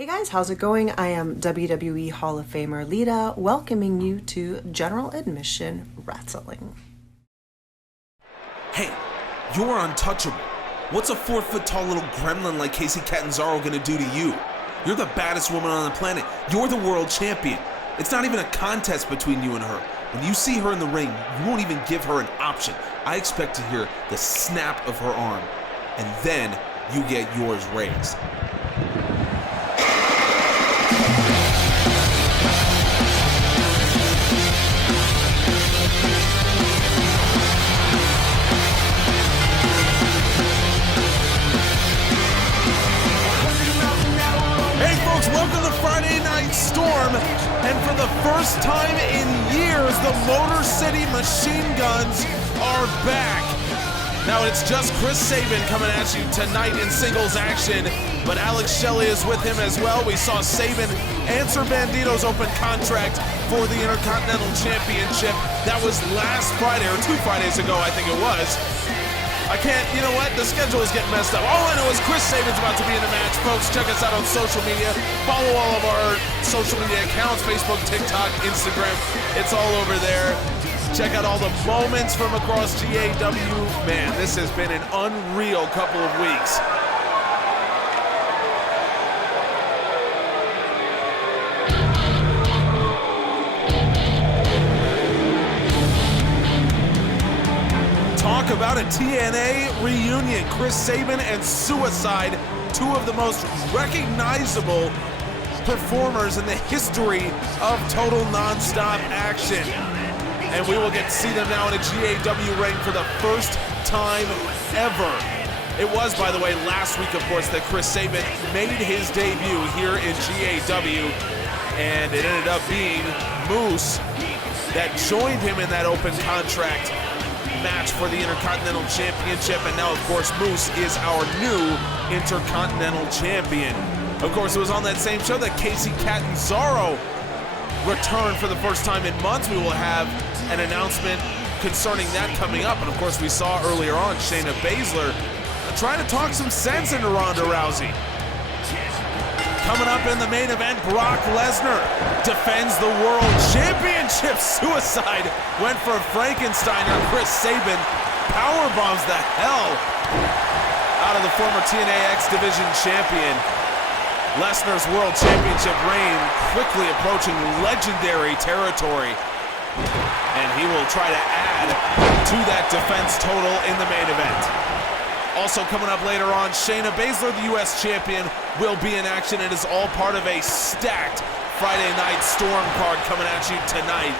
Hey guys, how's it going? I am WWE Hall of Famer Lita, welcoming you to General Admission Wrestling. Hey, you're untouchable. What's a 4-foot-tall little gremlin like Kacy Catanzaro gonna do to you? You're the baddest woman on the planet. You're the world champion. It's not even a contest between you and her. When you see her in the ring, you won't even give her an option. I expect to hear the snap of her arm, and then you get yours raised. Welcome to Friday Night Storm, and for the first time in years, the Motor City Machine Guns are back. Now it's just Chris Sabin coming at you tonight in singles action, but Alex Shelley is with him as well. We saw Sabin answer Bandito's open contract for the Intercontinental Championship. That was last Friday, or 2 Fridays ago, I think it was. I can't, you know what? The schedule is getting messed up. All I know is Chris Sabin's about to be in the match. Folks, check us out on social media. Follow all of our social media accounts, Facebook, TikTok, Instagram. It's all over there. Check out all the moments from across GAW. Man, this has been an unreal couple of weeks. Talk about a TNA reunion. Chris Sabin and Suicide, two of the most recognizable performers in the history of total non-stop action. And we will get to see them now in a GAW ring for the first time ever. It was, by the way, last week, of course, that Chris Sabin made his debut here in GAW, and it ended up being Moose that joined him in that open contract match for the Intercontinental Championship, and now, of course, Moose is our new Intercontinental Champion. Of course, it was on that same show that Kacy Catanzaro returned for the first time in months. We will have an announcement concerning that coming up, and of course, we saw earlier on Shayna Baszler trying to talk some sense into Ronda Rousey. Coming up in the main event, Brock Lesnar defends the World Championship. Suicide went for Frankensteiner. Chris Sabin powerbombs the hell out of the former TNA X Division champion. Lesnar's World Championship reign quickly approaching legendary territory, and he will try to add to that defense total in the main event. Also coming up later on, Shayna Baszler, the U.S. champion, will be in action. It is all part of a stacked Friday Night Storm card coming at you tonight.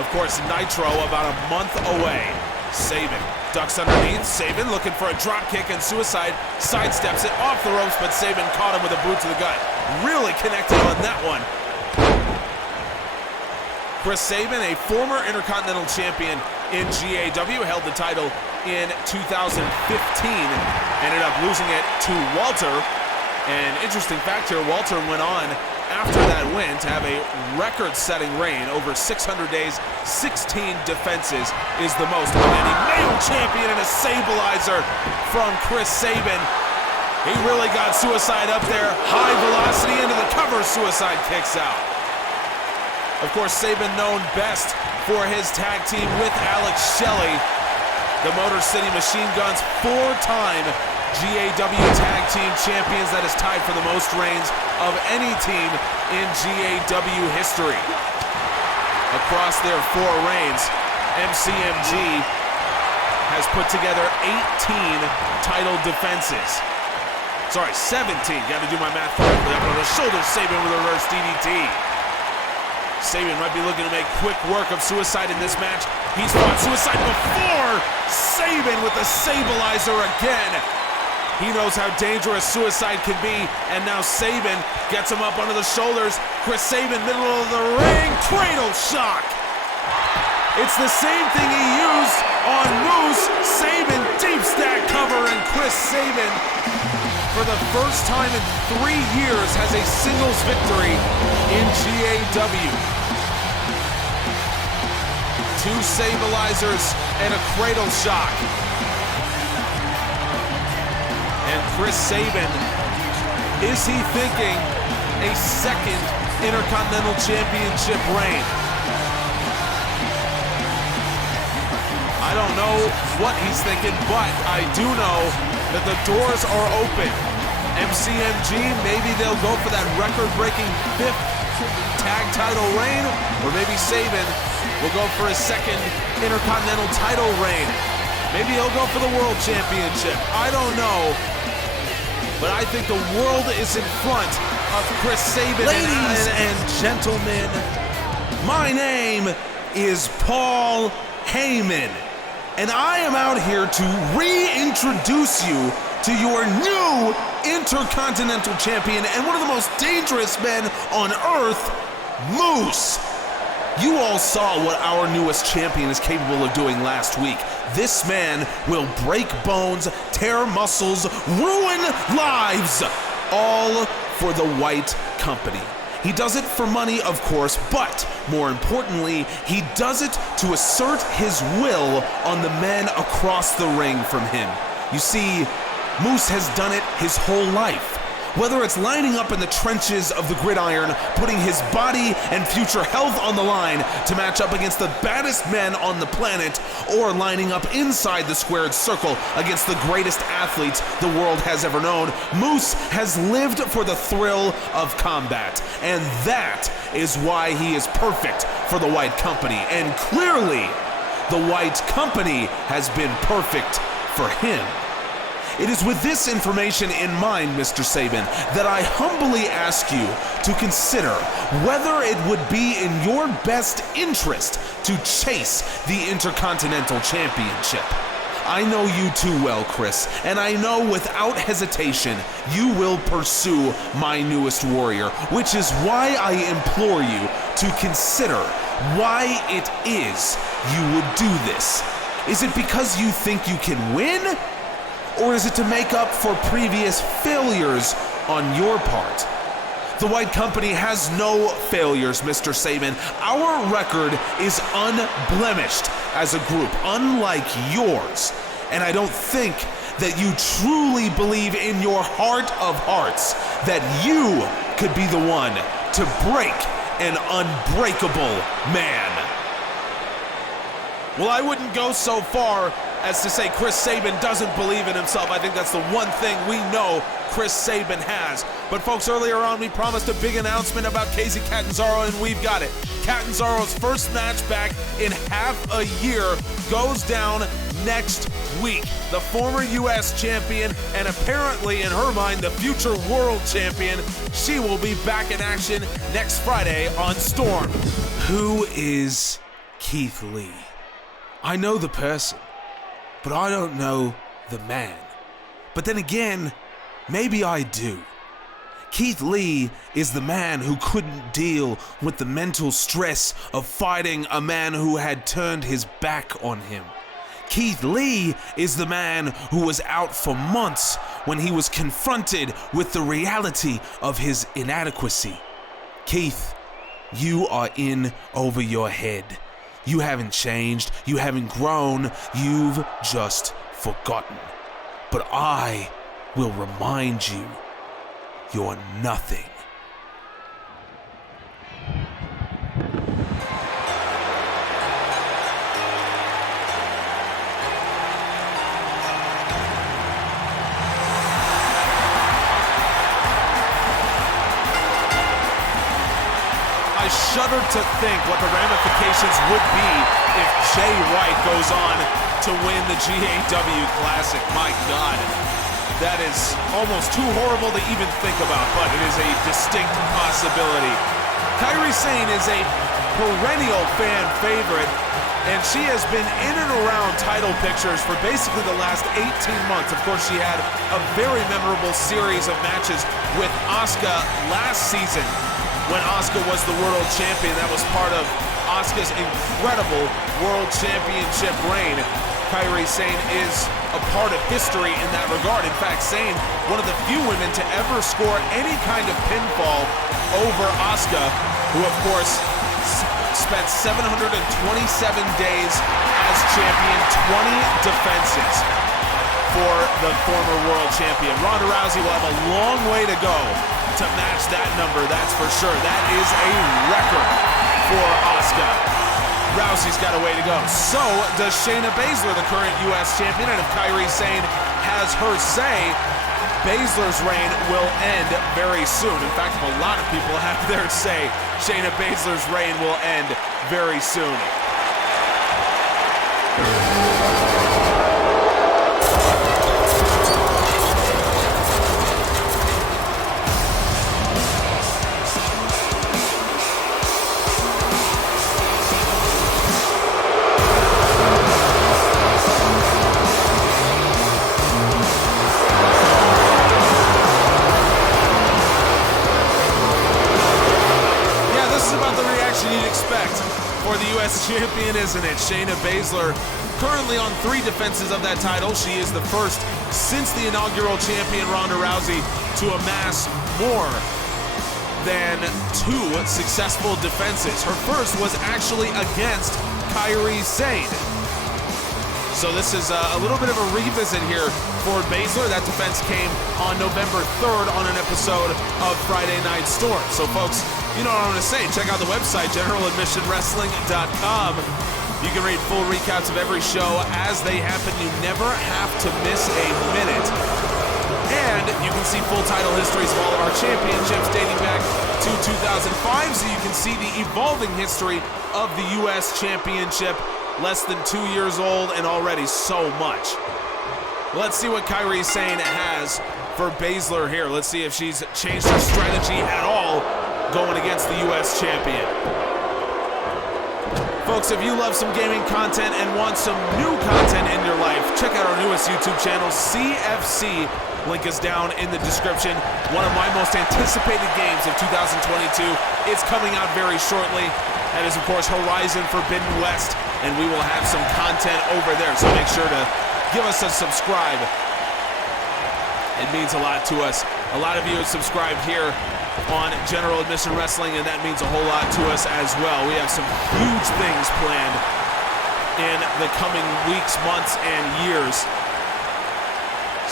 Of course, Nitro about a month away. Sabin ducks underneath. Sabin looking for a drop kick, and Suicide sidesteps it off the ropes, but Sabin caught him with a boot to the gut. Really connected on that one. Chris Sabin, a former Intercontinental Champion in GAW, held the title in 2015, ended up losing it to Walter. And interesting fact here, Walter went on after that win to have a record-setting reign over 600 days, 16 defenses is the most of any male champion, and a Sableizer from Chris Sabin. He really got Suicide up there, high velocity into the cover. Suicide kicks out. Of course, Sabin known best for his tag team with Alex Shelley. The Motor City Machine Guns, 4-time GAW Tag Team Champions. That is tied for the most reigns of any team in GAW history. Across their 4 reigns, MCMG has put together 18 title defenses. Sorry, 17. Got to do my math correctly. Up on the shoulder, Sabin with a reverse DDT. Sabin might be looking to make quick work of Suicide in this match. He's fought Suicide before. Sabin with the Sableizer again. He knows how dangerous Suicide can be, and now Sabin gets him up under the shoulders. Chris Sabin, middle of the ring, cradle shock. It's the same thing he used on Moose. Sabin, deep stack cover, and Chris Sabin, for the first time in 3 years, has a singles victory in GAW. 2 Sableizers and a cradle shock. And Chris Sabin, is he thinking a second Intercontinental Championship reign. I don't know what he's thinking, but I do know that the doors are open. MCMG, maybe they'll go for that record-breaking 5th tag title reign, or maybe Sabin will go for his second Intercontinental title reign. Maybe he'll go for the World Championship. I don't know. But I think the world is in front of Chris Sabin. Ladies and gentlemen, my name is Paul Heyman, and I am out here to reintroduce you to your new Intercontinental Champion and one of the most dangerous men on earth, Moose. You all saw what our newest champion is capable of doing last week. This man will break bones, tear muscles, ruin lives, all for the White Company. He does it for money, of course, but more importantly, he does it to assert his will on the men across the ring from him. You see, Moose has done it his whole life. Whether it's lining up in the trenches of the gridiron, putting his body and future health on the line to match up against the baddest men on the planet, or lining up inside the squared circle against the greatest athletes the world has ever known, Moose has lived for the thrill of combat. And that is why he is perfect for the White Company. And clearly, the White Company has been perfect for him. It is with this information in mind, Mr. Sabin, that I humbly ask you to consider whether it would be in your best interest to chase the Intercontinental Championship. I know you too well, Chris, and I know without hesitation you will pursue my newest warrior, which is why I implore you to consider why it is you would do this. Is it because you think you can win? Or is it to make up for previous failures on your part? The White Company has no failures, Mr. Sabin. Our record is unblemished as a group, unlike yours. And I don't think that you truly believe in your heart of hearts that you could be the one to break an unbreakable man. Well, I wouldn't go so far as to say Chris Sabin doesn't believe in himself. I think that's the one thing we know Chris Sabin has. But folks, earlier on we promised a big announcement about Casey Catanzaro, and we've got it. Catanzaro's first match back in half a year goes down next week. The former U.S. champion, and apparently in her mind the future world champion, she will be back in action next Friday on Storm. Who is Keith Lee? I know the person, but I don't know the man. But then again, maybe I do. Keith Lee is the man who couldn't deal with the mental stress of fighting a man who had turned his back on him. Keith Lee is the man who was out for months when he was confronted with the reality of his inadequacy. Keith, you are in over your head. You haven't changed, you haven't grown, you've just forgotten. But I will remind you, you're nothing. I shudder to think what the ramifications would be if Jay White goes on to win the GAW Classic. My God, that is almost too horrible to even think about, but it is a distinct possibility. Kairi Sane is a perennial fan favorite, and she has been in and around title pictures for basically the last 18 months. Of course, she had a very memorable series of matches with Asuka last season, when Asuka was the world champion. That was part of Asuka's incredible world championship reign. Kairi Sane is a part of history in that regard. In fact, Sane, one of the few women to ever score any kind of pinfall over Asuka, who of course spent 727 days as champion, 20 defenses for the former world champion. Ronda Rousey will have a long way to go to match that number, that's for sure. That is a record for Asuka. Rousey's got a way to go. So does Shayna Baszler, the current U.S. champion, and if Kairi Sane has her say, Baszler's reign will end very soon. In fact, if a lot of people have their say, Shayna Baszler's reign will end very soon. For the U.S. champion, isn't it? Shayna Baszler currently on 3 defenses of that title. She is the first since the inaugural champion Ronda Rousey to amass more than 2 successful defenses. Her first was actually against Kairi Sane. So this is a little bit of a revisit here for Baszler. That defense came on November 3rd on an episode of Friday Night Storm. So folks, you know what I'm going to say. Check out the website, generaladmissionwrestling.com. You can read full recaps of every show as they happen. You never have to miss a minute. And you can see full title histories of all of our championships dating back to 2005, so you can see the evolving history of the U.S. Championship. Less than 2 years old and already so much. Let's see what Kairi Sane has for Baszler here. Let's see if she's changed her strategy at all going against the U.S. champion. Folks, if you love some gaming content and want some new content in your life, check out our newest YouTube channel, CFC. Link is down in the description. One of my most anticipated games of 2022. It's coming out very shortly. That is, of course, Horizon Forbidden West, and we will have some content over there, so make sure to give us a subscribe. It means a lot to us. A lot of you have subscribed here on General Admission Wrestling, and that means a whole lot to us as well. We have some huge things planned in the coming weeks, months, and years.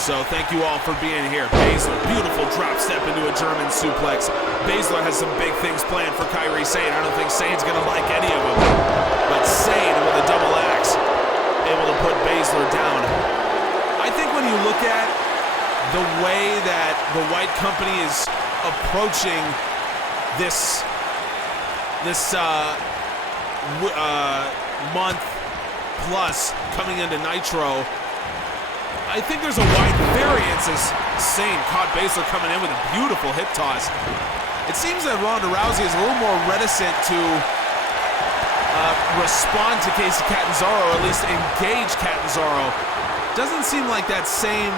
So thank you all for being here. Baszler, beautiful drop step into a German suplex. Baszler has some big things planned for Kairi Sane. I don't think Sane's gonna like any of them. But Sane with a double axe, able to put Baszler down. I think when you look at the way that the White Company is approaching this month plus coming into Nitro, I think there's a wide variance as Sane caught Baszler coming in with a beautiful hip toss. It seems that Ronda Rousey is a little more reticent to respond to Casey Catanzaro, or at least engage Catanzaro. Doesn't seem like that same,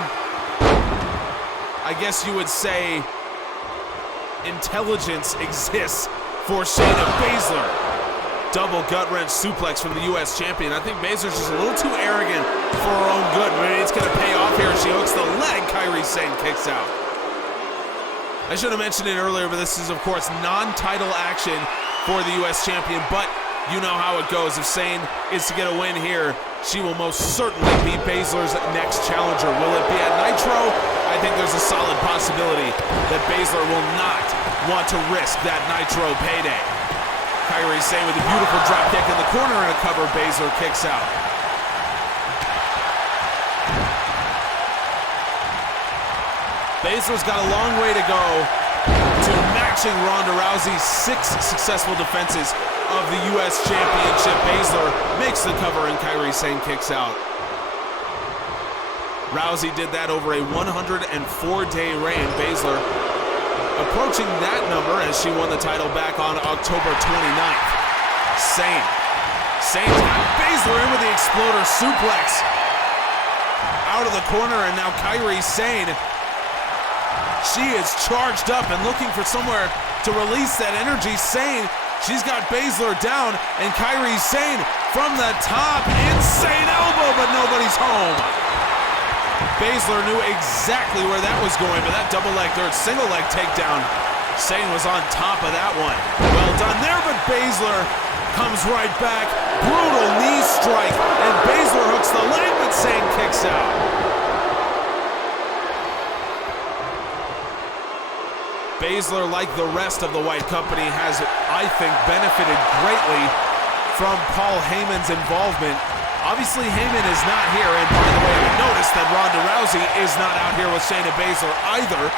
I guess you would say, intelligence exists for Shayna Baszler. Double gut wrench suplex from the U.S. champion. I think Baszler's just a little too arrogant for her own good. Maybe it's going to pay off here. She hooks the leg. Kairi Sane kicks out. I should have mentioned it earlier, but this is, of course, non-title action for the U.S. champion. But you know how it goes. If Sane is to get a win here, she will most certainly be Baszler's next challenger. Will it be at Nitro? I think there's a solid possibility that Baszler will not want to risk that Nitro payday. Kairi Sane with a beautiful drop kick in the corner and a cover. Baszler kicks out. Baszler's got a long way to go to matching Ronda Rousey's 6 successful defenses of the U.S. Championship. Baszler makes the cover and Kairi Sane kicks out. Rousey did that over a 104-day reign. Baszler approaching that number as she won the title back on October 29th. Sane's got Baszler in with the exploder suplex. Out of the corner, and now Kairi Sane. She is charged up and looking for somewhere to release that energy. Sane, she's got Baszler down, and Kairi Sane from the top. Insane elbow, but nobody's home. Baszler knew exactly where that was going, but that double leg, or single leg takedown, Sane was on top of that one. Well done there, but Baszler comes right back. Brutal knee strike, and Baszler hooks the leg, but Sane kicks out. Baszler, like the rest of the White Company, has, I think, benefited greatly from Paul Heyman's involvement. Obviously, Heyman is not here, and by the way, I noticed that Ronda Rousey is not out here with Shayna Baszler either.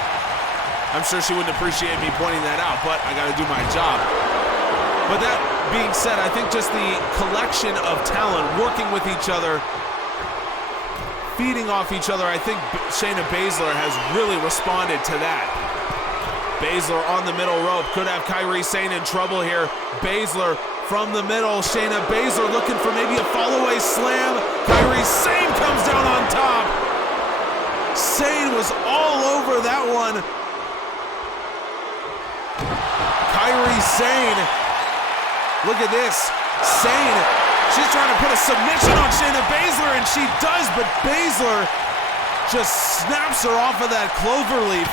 I'm sure she wouldn't appreciate me pointing that out, but I gotta do my job. But that being said, I think just the collection of talent working with each other, feeding off each other, I think Shayna Baszler has really responded to that. Baszler on the middle rope, could have Kairi Sane in trouble here. Baszler from the middle, Shayna Baszler looking for maybe a fall-away slam. Kairi Sane comes down on top. Sane was all over that one. Kairi Sane, look at this. Sane, she's trying to put a submission on Shayna Baszler, and she does, but Baszler just snaps her off of that cloverleaf.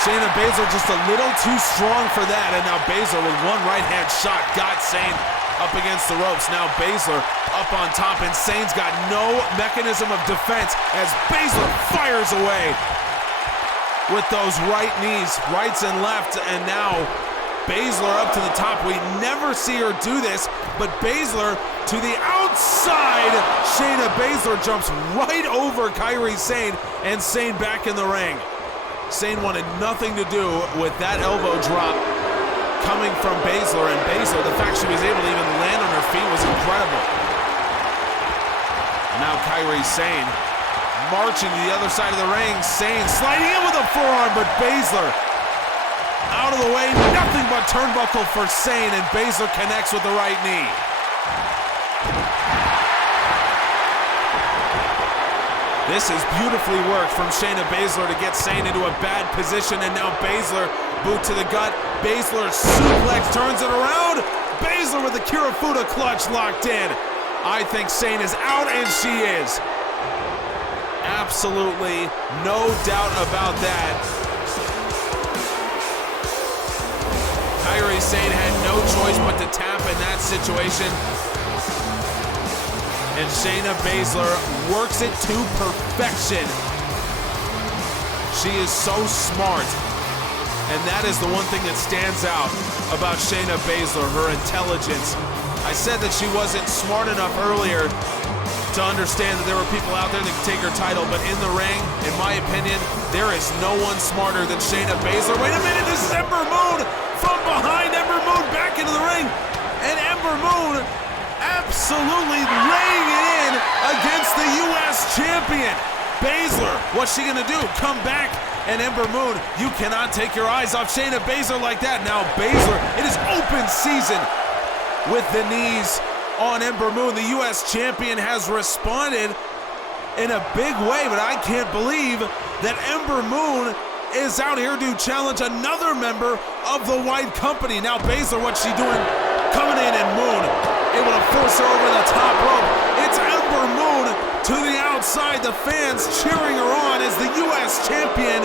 Shayna Baszler just a little too strong for that, and now Baszler with one right-hand shot got Sane up against the ropes. Now Baszler up on top, and Sane's got no mechanism of defense as Baszler fires away with those right knees, rights and left, and now Baszler up to the top. We never see her do this, but Baszler to the outside. Shayna Baszler jumps right over Kairi Sane, and Sane back in the ring. Sane wanted nothing to do with that elbow drop coming from Baszler, and Baszler, the fact she was able to even land on her feet was incredible. And now Kairi Sane marching to the other side of the ring. Sane sliding in with a forearm, but Baszler out of the way, nothing but turnbuckle for Sane, and Baszler connects with the right knee. This is beautifully worked from Shayna Baszler to get Sane into a bad position, and now Baszler, boot to the gut. Baszler suplex, turns it around. Baszler with the Kirifuda clutch locked in. I think Sane is out, and she is. Absolutely no doubt about that. Kairi Sane had no choice but to tap in that situation. And Shayna Baszler works it to perfection. She is so smart. And that is the one thing that stands out about Shayna Baszler, her intelligence. I said that she wasn't smart enough earlier to understand that there were people out there that could take her title, but in the ring, in my opinion, there is no one smarter than Shayna Baszler. Wait a minute, this is Ember Moon from behind. Ember Moon back into the ring, and Ember Moon absolutely laying it in against the U.S. champion. Baszler, what's she gonna do? Come back, and Ember Moon, you cannot take your eyes off Shayna Baszler like that. Now Baszler, it is open season with the knees on Ember Moon. The U.S. champion has responded in a big way, but I can't believe that Ember Moon is out here to challenge another member of the White Company. Now Baszler, what's she doing? Coming in, and Moon able to force her over the top rope. It's Ember Moon to the outside. The fans cheering her on as the U.S. champion.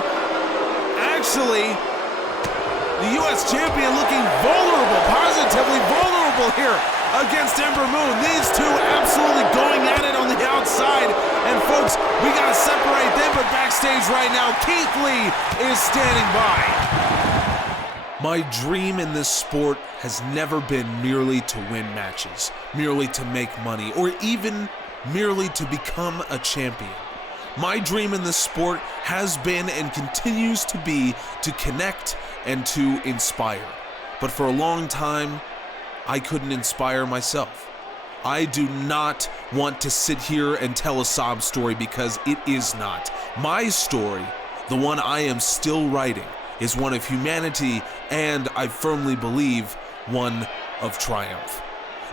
Actually, the U.S. champion looking vulnerable, positively vulnerable here against Ember Moon. These two absolutely going at it on the outside. And folks, we gotta separate them, but backstage right now, Keith Lee is standing by. My dream in this sport has never been merely to win matches, merely to make money, or even merely to become a champion. My dream in this sport has been and continues to be to connect and to inspire. But for a long time, I couldn't inspire myself. I do not want to sit here and tell a sob story, because it is not. My story, the one I am still writing, is one of humanity, and I firmly believe one of triumph.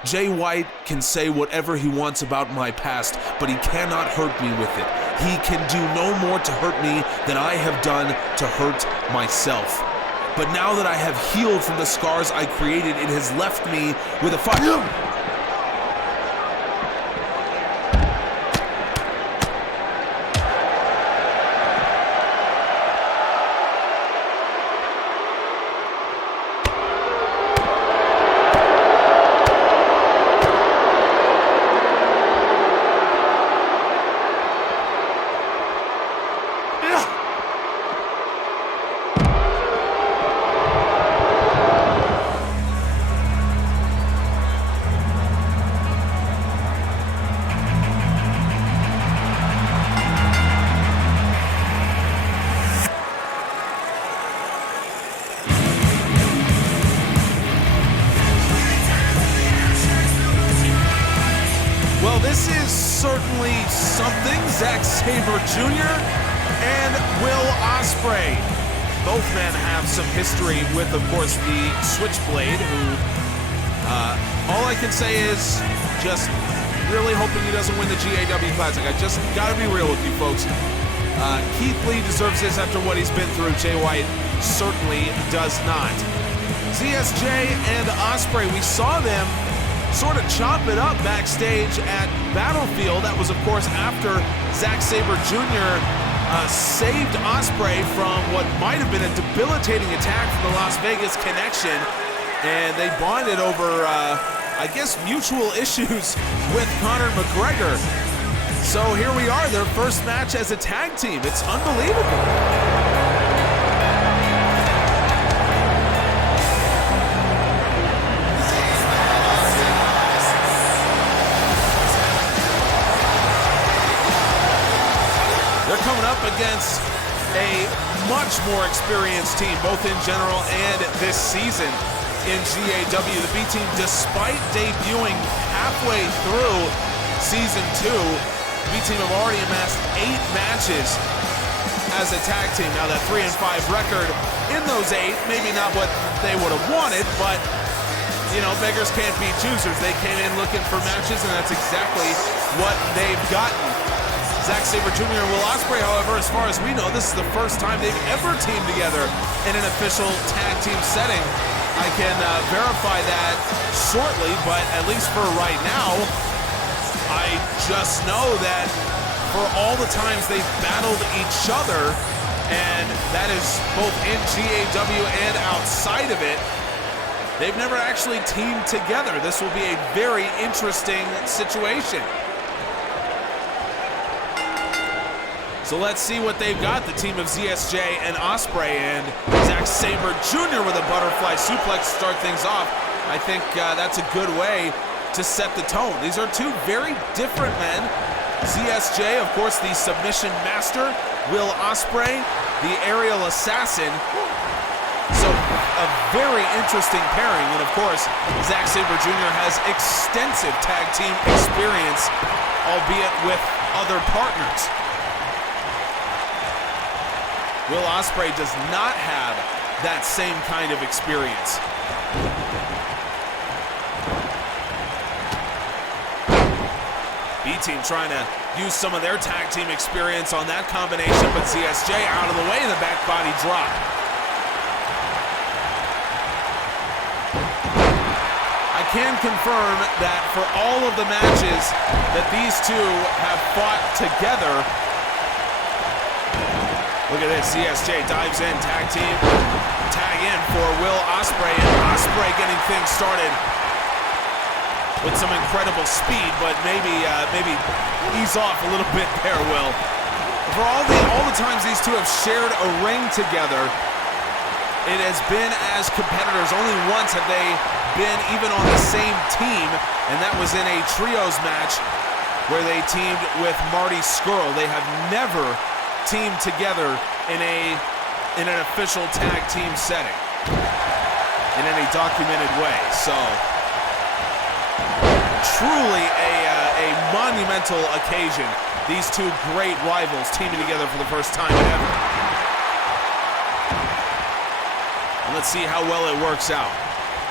Jay White can say whatever he wants about my past, but he cannot hurt me with it. He can do no more to hurt me than I have done to hurt myself. But now that I have healed from the scars I created, it has left me with a fire. something, Zack Sabre Jr. and Will Ospreay. Both men have some history with, of course, the Switchblade, who, all I can say is just really hoping he doesn't win the GAW Classic. I just gotta be real with you folks. Keith Lee deserves this after what he's been through. Jay White certainly does not. ZSJ and Ospreay, we saw them sort of chop it up backstage at Battlefield. That was, of course, after Zack Sabre Jr. Saved Ospreay from what might have been a debilitating attack from the Las Vegas connection. And they bonded over, I guess, mutual issues with Conor McGregor. So here we are, their first match as a tag team. It's unbelievable. They're coming up against a much more experienced team, both in general and this season in GAW. The B team, despite debuting halfway through season 2, the B team have already amassed 8 matches as a tag team. Now that 3-5 record in those 8, maybe not what they would have wanted, but you know, beggars can't be choosers. They came in looking for matches, and that's exactly what they've gotten. Zack Sabre Jr. and Will Ospreay, however, as far as we know, this is the first time they've ever teamed together in an official tag team setting. I can verify that shortly, but at least for right now, I just know that for all the times they've battled each other, and that is both in GAW and outside of it, they've never actually teamed together. This will be a very interesting situation. So let's see what they've got. The team of ZSJ and Ospreay, and Zack Sabre Jr. with a butterfly suplex to start things off. I think that's a good way to set the tone. These are two very different men. ZSJ, of course, the submission master. Will Ospreay, the aerial assassin. So a very interesting pairing. And of course, Zack Sabre Jr. has extensive tag team experience, albeit with other partners. Will Ospreay does not have that same kind of experience. B-Team trying to use some of their tag team experience on that combination, but ZSJ out of the way in the back body drop. I can confirm that for all of the matches that these two have fought together, look at this, ZSJ dives in, tag team, tag in for Will Ospreay, and Ospreay getting things started with some incredible speed, but maybe ease off a little bit there, Will. For all the times these two have shared a ring together, it has been as competitors. Only once have they been even on the same team, and that was in a trios match where they teamed with Marty Scurll. They have never teamed together in an official tag team setting in any documented way. So truly a monumental occasion. These two great rivals teaming together for the first time ever. And let's see how well it works out.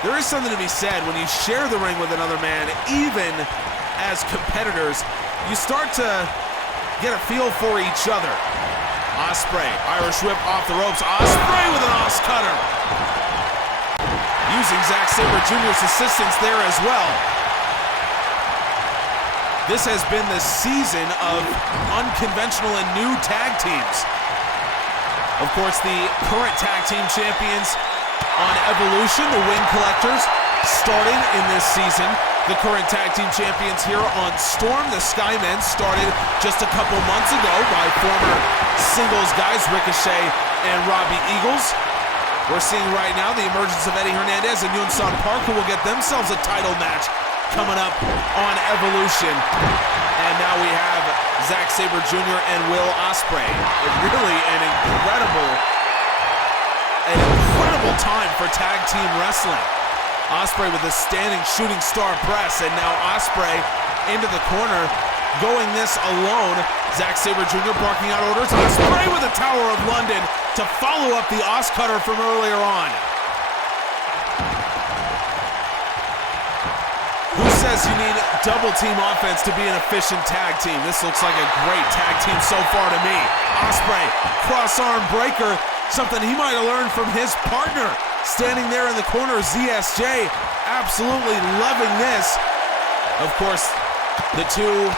There is something to be said when you share the ring with another man, even as competitors, you start to get a feel for each other. Ospreay, Irish whip off the ropes. Ospreay with an Os cutter. Using Zack Sabre Jr.'s assistance there as well. This has been the season of unconventional and new tag teams. Of course, the current tag team champions on Evolution, the Wing Collectors, starting in this season. The current tag team champions here on Storm, the Skymen, started just a couple months ago by former singles guys Ricochet and Robbie Eagles. We're seeing right now the emergence of Eddie Hernandez and Yun-Son Park, who will get themselves a title match coming up on Evolution. And now we have Zack Sabre Jr. and Will Ospreay. Really an incredible time for tag team wrestling. Ospreay with a standing shooting star press, and now Ospreay into the corner going this alone. Zack Sabre Jr. barking out orders. Ospreay with the Tower of London to follow up the Os Cutter from earlier on. Who says you need double team offense to be an efficient tag team? This looks like a great tag team so far to me. Ospreay, cross arm breaker, something he might have learned from his partner. Standing there in the corner, ZSJ, absolutely loving this. Of course, the two,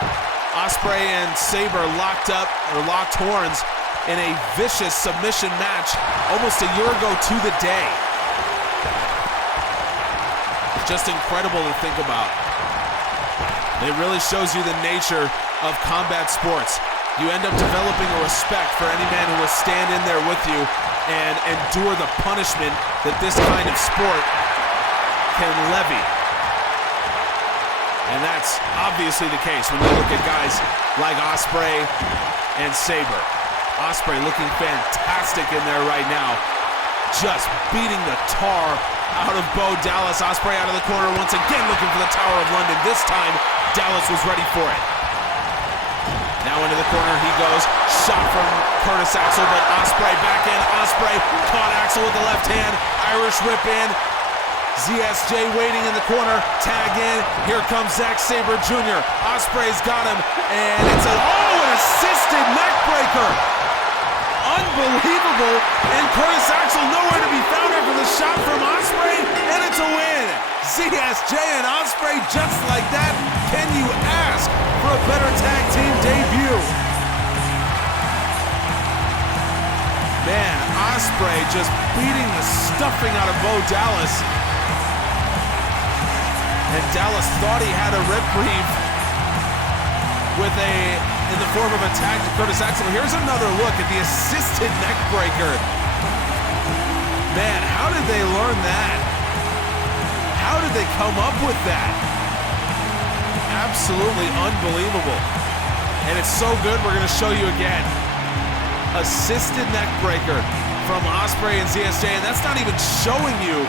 Ospreay and Sabre, locked horns in a vicious submission match almost a year ago to the day. Just incredible to think about. It really shows you the nature of combat sports. You end up developing a respect for any man who will stand in there with you and endure the punishment that this kind of sport can levy. And that's obviously the case when you look at guys like Ospreay and Sabre. Ospreay looking fantastic in there right now, just beating the tar out of Bo Dallas. Ospreay out of the corner once again looking for the Tower of London. This time, Dallas was ready for it. Now into the corner he goes. Shot from Curtis Axel, but Ospreay back in. Ospreay caught Axel with the left hand. Irish whip in. ZSJ waiting in the corner. Tag in. Here comes Zack Sabre Jr. Ospreay's got him. And it's an assisted neck breaker. Unbelievable. And Curtis Axel nowhere to be found after the shot from Ospreay. And it's a win. ZSJ and Ospreay just like that. Can you ask for a better tag team debut? Man, Ospreay just beating the stuffing out of Bo Dallas. And Dallas thought he had a reprieve in the form of a tag to Curtis Axel. Here's another look at the assisted neck breaker. Man, how did they learn that? How did they come up with that? Absolutely unbelievable. And it's so good, we're gonna show you again. Assisted neck breaker from Ospreay and ZSJ, and that's not even showing you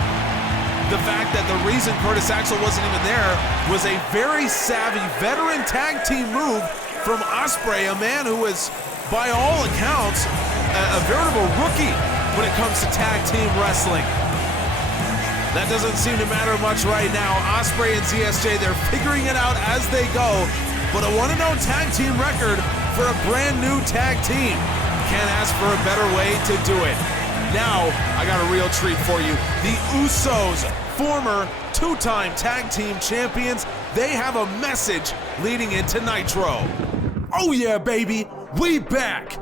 the fact that the reason Curtis Axel wasn't even there was a very savvy veteran tag team move from Ospreay, a man who is, by all accounts, a veritable rookie when it comes to tag team wrestling. That doesn't seem to matter much right now. Ospreay and ZSJ, they're figuring it out as they go, but a 1-0 tag team record for a brand new tag team. Can't ask for a better way to do it. Now, I got a real treat for you. The Usos, former two-time tag team champions, they have a message leading into Nitro. Oh yeah, baby, we back.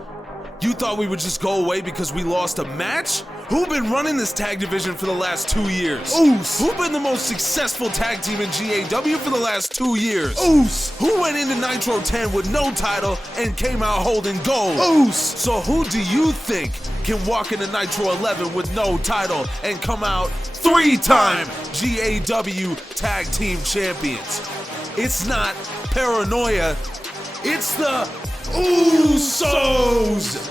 You thought we would just go away because we lost a match? Who've been running this tag division for the last 2 years? Oos! Who've been the most successful tag team in GAW for the last 2 years? Oos! Who went into Nitro 10 with no title and came out holding gold? Oos! So who do you think can walk into Nitro 11 with no title and come out 3-time GAW tag team champions? It's not paranoia, it's the Usos!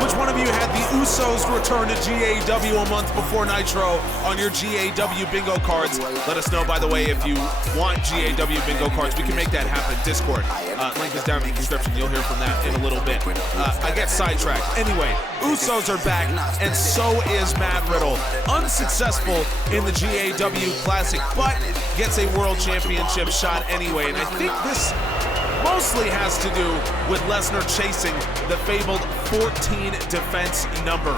Which one of you had the Usos return to GAW a month before Nitro on your GAW bingo cards? Let us know, by the way, if you want GAW bingo cards. We can make that happen. Discord. Link is down in the description. You'll hear from that in a little bit. I get sidetracked. Anyway, Usos are back, and so is Matt Riddle. Unsuccessful in the GAW Classic, but gets a World Championship shot anyway. And I think this mostly has to do with Lesnar chasing the fabled 14 defense number.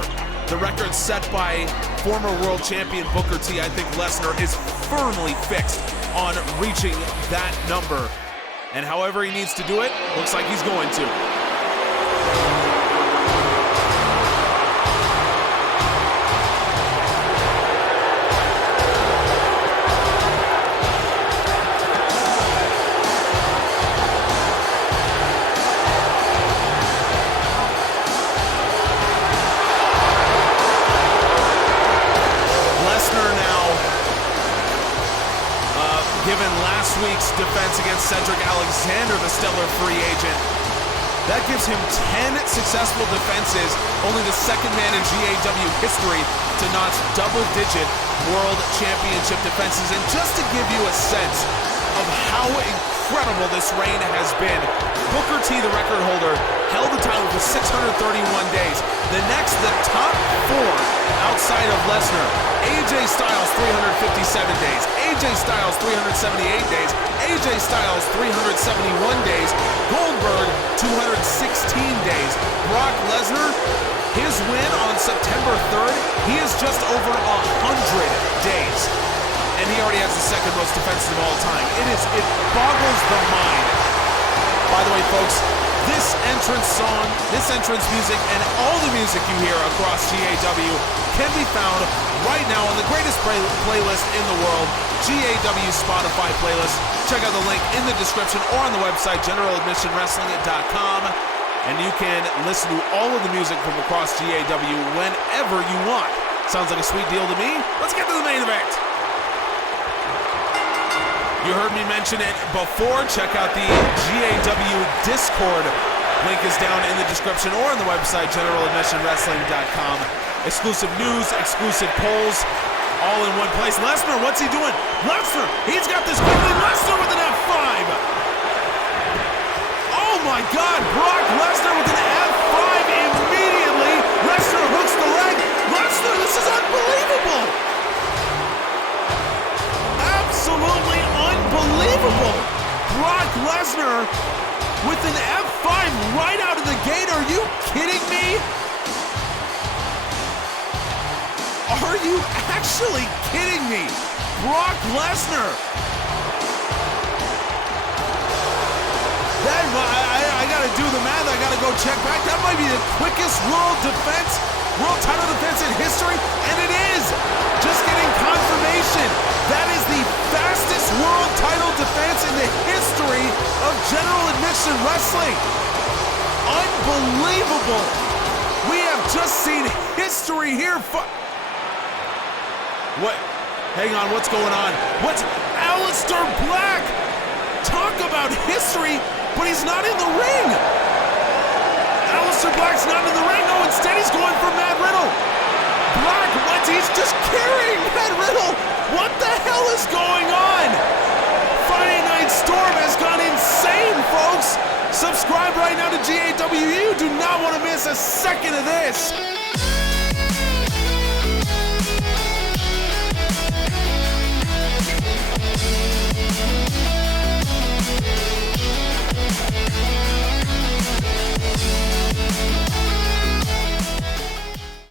The record set by former world champion Booker T. I think Lesnar is firmly fixed on reaching that number. And however he needs to do it, looks like he's going to. given last week's defense against Cedric Alexander, the stellar free agent. That gives him 10 successful defenses, only the second man in GAW history to notch double-digit World Championship defenses. And just to give you a sense of how incredible this reign has been, Booker T, the record holder, held the title for 631 days. The top four outside of Lesnar: AJ Styles 357 days, AJ Styles 378 days, AJ Styles 371 days, Goldberg 216 days. Brock Lesnar, his win on September 3rd, he is just over 100 days. And he already has the second most defenses of all time. It boggles the mind. By the way, folks, this entrance song, this entrance music, and all the music you hear across GAW can be found right now on the greatest playlist in the world, GAW Spotify playlist. Check out the link in the description or on the website, generaladmissionwrestling.com, and you can listen to all of the music from across GAW whenever you want. Sounds like a sweet deal to me. Let's get to the main event. You heard me mention it before. Check out the GAW Discord. Link is down in the description or on the website, generaladmissionwrestling.com. Exclusive news, exclusive polls, all in one place. Lesnar, what's he doing? Lesnar, he's got this quickly. Lesnar with an F5. Oh my God, Brock Lesnar with an F5 immediately. Lesnar hooks the leg. Lesnar, this is unbelievable. Absolutely unbelievable. Brock Lesnar with an F5 right out of the gate. Are you kidding me? Are you actually kidding me? Brock Lesnar. I gotta do the math. I gotta go check back. That might be the quickest world title defense in history, and it is. Just getting confirmation. That is the fastest world title defense in the history of general admission wrestling. Unbelievable. We have just seen history here. What? Hang on, what's going on? What's Aleister Black? Talk about history, but he's not in the ring. Aleister Black's not in the ring. No, instead he's going for Matt Riddle. Black, what? He's just carrying Matt Riddle. What the hell is going on? Friday Night Storm has gone insane, folks. Subscribe right now to GAW. You do not want to miss a second of this.